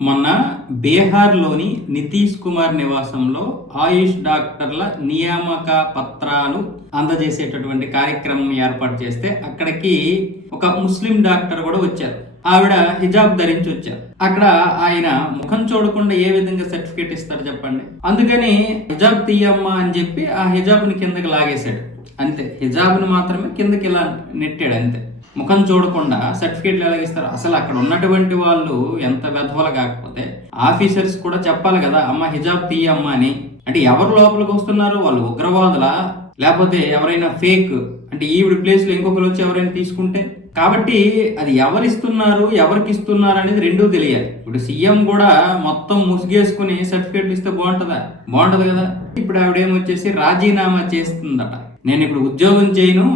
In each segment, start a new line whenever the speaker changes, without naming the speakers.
మొన్న బీహార్లోని నితీష్ కుమార్ నివాసంలో ఆయుష్ డాక్టర్ల నియామక పత్రాలు అందజేసేటటువంటి కార్యక్రమం ఏర్పాటు చేస్తే అక్కడికి ఒక ముస్లిం డాక్టర్ కూడా వచ్చారు. ఆవిడ హిజాబ్ ధరించి వచ్చారు. అక్కడ ఆయన ముఖం చూడకుండా ఏ విధంగా సర్టిఫికేట్ ఇస్తారు చెప్పండి? అందుకని హిజాబ్ తీయమ్మా అని చెప్పి ఆ హిజాబ్ని కిందకి లాగేశాడు. అంతే హిజాబ్ని మాత్రమే కిందకి ఇలా నెట్టాడు అంతే. ముఖం చూడకుండా సర్టిఫికేట్లు ఎలాగిస్తారు అసలు అక్కడ ఉన్నటువంటి వాళ్ళు ఎంత వెధవలు కాకపోతే ఆఫీసర్స్ కూడా చెప్పాలి కదా అమ్మ హిజాబ్ తీయమ్మ అని. అంటే ఎవరు లోపలికి వస్తున్నారు? వాళ్ళు ఉగ్రవాదుల? లేకపోతే ఎవరైనా ఫేక్? అంటే ఈవిడ ప్లేస్లో ఇంకొకరు వచ్చి ఎవరైనా తీసుకుంటే? కాబట్టి అది ఎవరిస్తున్నారు ఎవరికి ఇస్తున్నారు అనేది రెండూ తెలియాలి. ఇప్పుడు సీఎం కూడా మొత్తం ముసుగేసుకుని సర్టిఫికేట్లు ఇస్తే బాగుంటుందా? బాగుంటుంది కదా. ఇప్పుడు ఆవిడేమొచ్చేసి రాజీనామా చేస్తుందట. నేను ఇప్పుడు ఉద్యోగం చేయను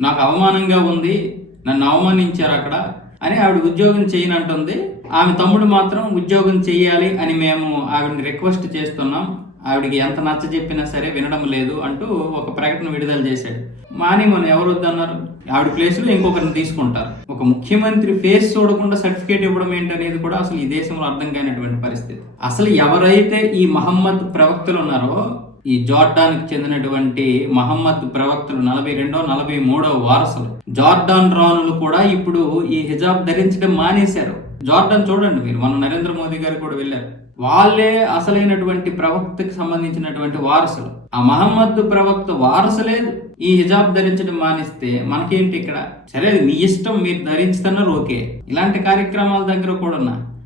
నాకు అవమానంగా ఉంది నన్ను అవమానించారు అక్కడ అని ఆవిడ ఉద్యోగం చేయనంటుంది ఆమె తమ్ముడు మాత్రం ఉద్యోగం చేయాలి అని మేము ఆవిడని రిక్వెస్ట్ చేస్తున్నాం. ఆవిడకి ఎంత నచ్చ చెప్పినా సరే వినడం లేదు అంటూ ఒక ప్రకటన విడుదల చేశాడు. మాని మనం ఎవరు వద్దన్నారు? ఆవిడ ప్లేస్లో ఇంకొకరిని తీసుకుంటారు. ఒక ముఖ్యమంత్రి ఫేస్ చూడకుండా సర్టిఫికేట్ ఇవ్వడం ఏంటనేది కూడా అసలు ఈ దేశంలో అర్థం కానిటువంటి పరిస్థితి. అసలు ఎవరైతే ఈ మహమ్మద్ ప్రవక్తలు ఉన్నారో ఈ జార్డాన్కి చెందినటువంటి మహమ్మద్ ప్రవక్తలు నలభై రెండో నలభై మూడో వారసులు జార్డాన్ రాణులు కూడా ఇప్పుడు ఈ హిజాబ్ ధరించడం మానేశారు. జార్డాన్ చూడండి మీరు మన నరేంద్ర మోదీ గారు కూడా వెళ్ళారు. వాళ్ళే అసలైనటువంటి ప్రవక్తకి సంబంధించినటువంటి వారసులు. ఆ మహమ్మద్ ప్రవక్త వారసులే ఈ హిజాబ్ ధరించడం మానిస్తే మనకేంటి ఇక్కడ? సరే మీ ఇష్టం మీరు ధరించుతున్నారు ఓకే. ఇలాంటి కార్యక్రమాల దగ్గర కూడా ఉన్నా.